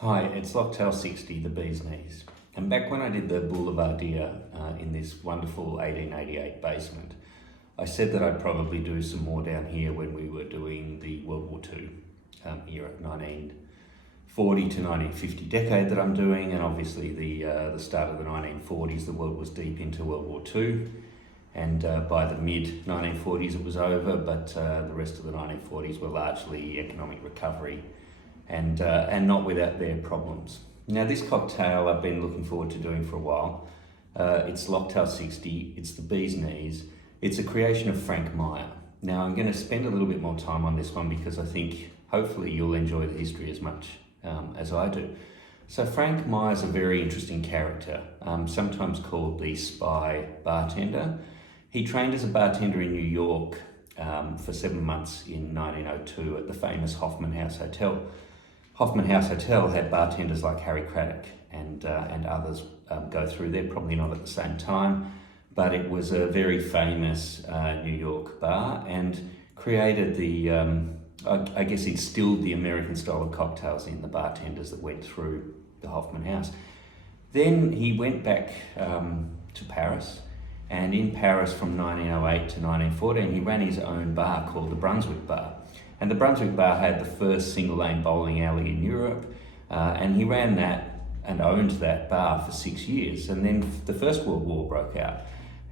Hi, it's Locktail 60, the bee's knees. And back when I did the Boulevardier in this wonderful 1888 basement, I said that I'd probably do some more down here when we were doing the World War II era, 1940 to 1950 decade that I'm doing, and obviously the start of the 1940s, the world was deep into World War II. And by the mid-1940s it was over, but the rest of the 1940s were largely economic recovery and not without their problems. Now this cocktail I've been looking forward to doing for a while. It's Locktail 60, it's the bee's knees. It's a creation of Frank Meier. Now I'm going to spend a little bit more time on this one because I think hopefully you'll enjoy the history as much as I do. So Frank Meier's a very interesting character, sometimes called the spy bartender. He trained as a bartender in New York for 7 months in 1902 at the famous Hoffman House Hotel. Hoffman House Hotel had bartenders like Harry Craddock and others go through there, probably not at the same time, but it was a very famous New York bar and created the, I guess instilled the American style of cocktails in the bartenders that went through the Hoffman House. Then he went back to Paris, and in Paris from 1908 to 1914 he ran his own bar called the Brunswick Bar. And the Brunswick Bar had the first single-lane bowling alley in Europe, and he ran that and owned that bar for 6 years. And then the First World War broke out.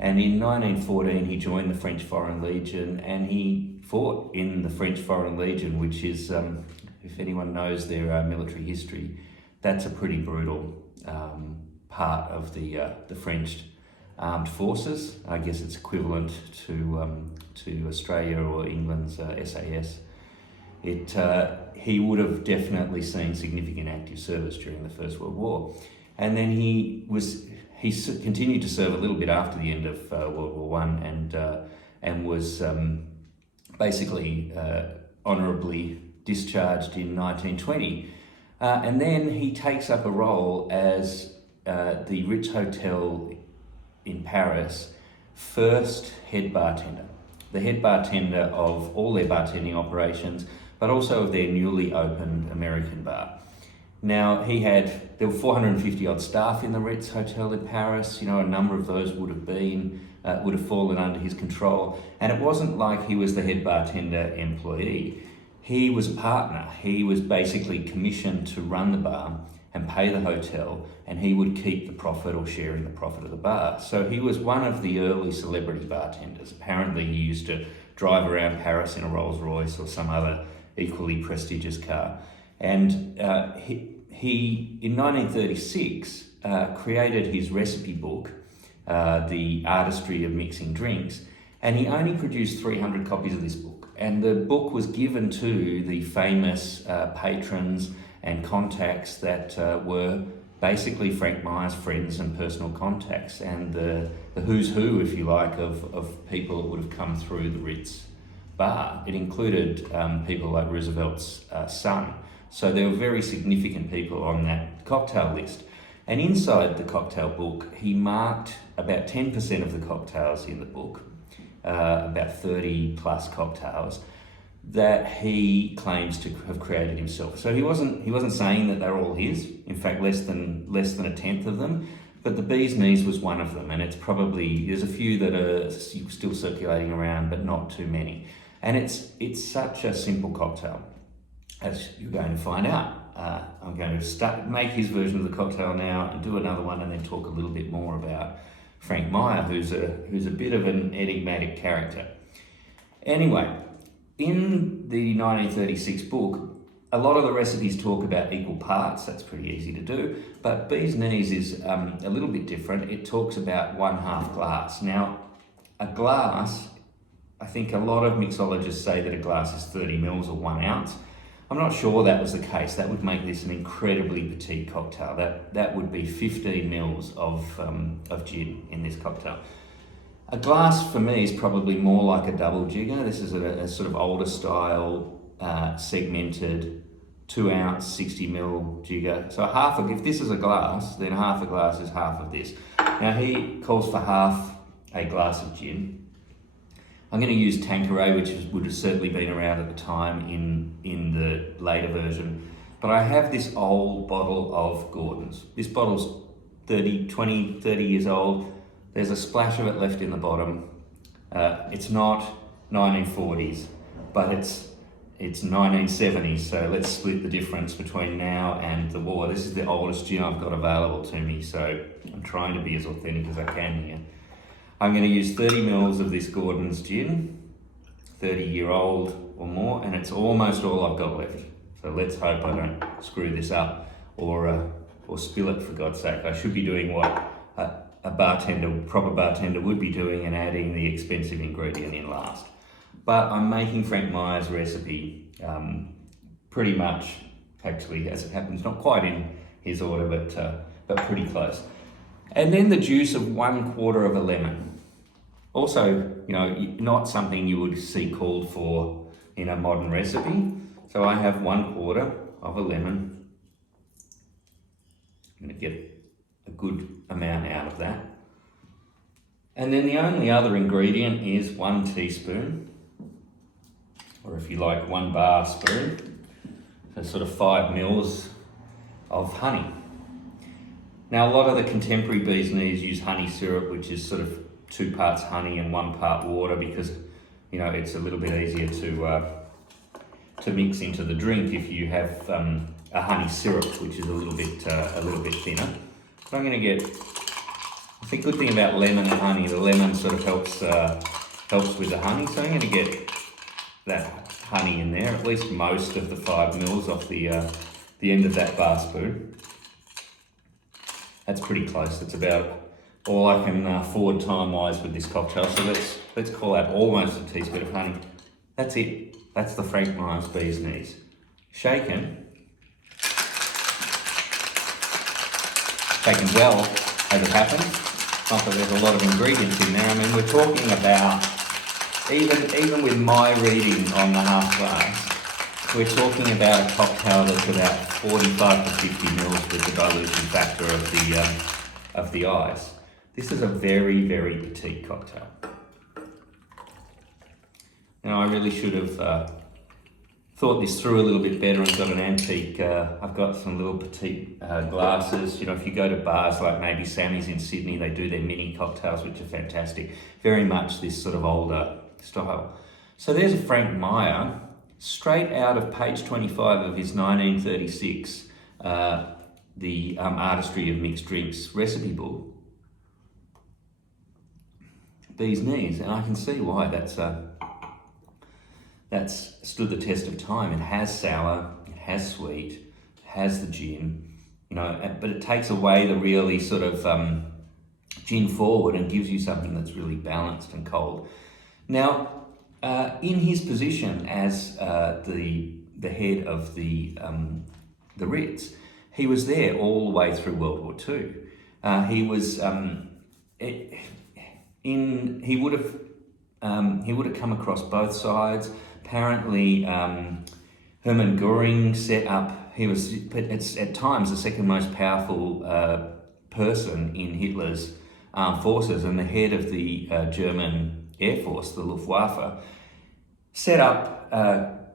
And in 1914, he joined the French Foreign Legion, and he fought in the French Foreign Legion, which is, if anyone knows their military history, that's a pretty brutal part of the French armed forces. I guess it's equivalent to Australia or England's SAS. He would have definitely seen significant active service during the First World War, and then he continued to serve a little bit after the end of World War One, and was basically honourably discharged in 1920, and then he takes up a role as the Ritz Hotel in Paris first head bartender, the head bartender of all their bartending operations, but also of their newly opened American bar. Now there were 450 odd staff in the Ritz Hotel in Paris. You know, a number of those would have fallen under his control. And it wasn't like he was the head bartender employee. He was a partner. He was basically commissioned to run the bar and pay the hotel, and he would keep the profit or share in the profit of the bar. So he was one of the early celebrity bartenders. Apparently he used to drive around Paris in a Rolls Royce or some other equally prestigious car. And he in 1936 created his recipe book, The Artistry of Mixing Drinks, and he only produced 300 copies of this book. And the book was given to the famous patrons and contacts that were basically Frank Meier's friends and personal contacts, and the who's who, if you like, of people that would have come through the Ritz bar. It included people like Roosevelt's son. So there were very significant people on that cocktail list. And inside the cocktail book, he marked about 10% of the cocktails in the book, about 30 plus cocktails, that he claims to have created himself. So he wasn't saying that they're all his. In fact, less than a tenth of them. But the bee's knees was one of them, and there's a few that are still circulating around, but not too many. And it's such a simple cocktail, as you're going to find out. I'm going to make his version of the cocktail now and do another one, and then talk a little bit more about Frank Meier, who's a bit of an enigmatic character. Anyway, in the 1936 book, a lot of the recipes talk about equal parts. That's pretty easy to do. But bee's knees is a little bit different. It talks about 1/2 glass. Now, a glass, I think a lot of mixologists say that a glass is 30 mils or 1 ounce. I'm not sure that was the case. That would make this an incredibly petite cocktail. That would be 15 mils of gin in this cocktail. A glass for me is probably more like a double jigger. This is a sort of older style, segmented 2 ounce, 60 mil jigger. So if this is a glass, then half a glass is half of this. Now he calls for half a glass of gin. I'm going to use Tanqueray, which would have certainly been around at the time in the later version. but I have this old bottle of Gordon's. This bottle's 30 years old. There's a splash of it left in the bottom. It's not 1940s, but it's 1970s, so let's split the difference between now and the war. This is the oldest gin I've got available to me, so I'm trying to be as authentic as I can here. I'm going to use 30 mils of this Gordon's gin, 30-year-old or more, and it's almost all I've got left. So let's hope I don't screw this up or spill it, for God's sake. I should be doing what a proper bartender would be doing and adding the expensive ingredient in last. But I'm making Frank Meier's recipe pretty much, actually, as it happens, not quite in his order, but pretty close. And then the juice of 1/4 of a lemon. Also, not something you would see called for in a modern recipe. So I have 1/4 of a lemon. I'm going to get a good amount out of that. And then the only other ingredient is 1 teaspoon, or if you like, 1 bar spoon, so sort of 5 mils of honey. Now, a lot of the contemporary bee's knees use honey syrup, which is sort of 2 parts honey and 1 part water, because it's a little bit easier to mix into the drink if you have a honey syrup, which is a little bit thinner. But I'm going to get. I think good thing about lemon and honey, the lemon sort of helps with the honey. So I'm going to get that honey in there, at least most of the 5 mils off the end of that bar spoon. That's pretty close. That's about all I can afford time-wise with this cocktail. So let's call that almost a teaspoon of honey. That's it. That's the Frank Meier's bee's knees. Shaken well, as it happens. Not that there's a lot of ingredients in there. I mean, we're talking about, even with my reading on the half glass, we're talking about a cocktail that's about 45 to 50 mils with the dilution factor of the ice. This is a very, very petite cocktail. Now, I really should have thought this through a little bit better and got an antique. I've got some little petite glasses. If you go to bars like maybe Sammy's in Sydney, they do their mini cocktails, which are fantastic. Very much this sort of older style. So there's a Frank Meier, straight out of page 25 of his 1936, the Artistry of Mixed Drinks recipe book. Bee's knees, and I can see why that's stood the test of time. It has sour, it has sweet, it has the gin, but it takes away the really sort of gin forward and gives you something that's really balanced and cold. Now, in his position as the head of the Ritz, he was there all the way through World War II. He was he would have come across both sides. Apparently, Hermann Göring set up. He was at times the second most powerful person in Hitler's armed forces, and the head of the German Air Force, the Luftwaffe, set up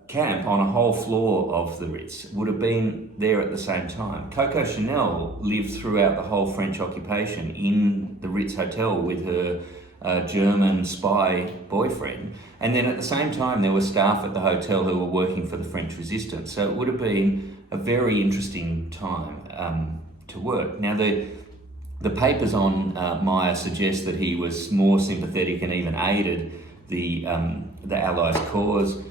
camp on a whole floor of the Ritz. Would have been there at the same time. Coco Chanel lived throughout the whole French occupation in the Ritz Hotel with her German spy boyfriend, and then at the same time there were staff at the hotel who were working for the French resistance. So it would have been a very interesting time to work. Now the papers on Meier suggest that he was more sympathetic and even aided the Allies' cause,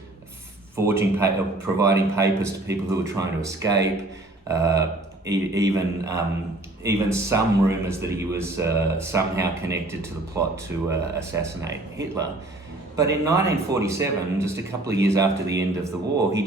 providing papers to people who were trying to escape. Even some rumours that he was somehow connected to the plot to assassinate Hitler. But in 1947, just a couple of years after the end of the war, he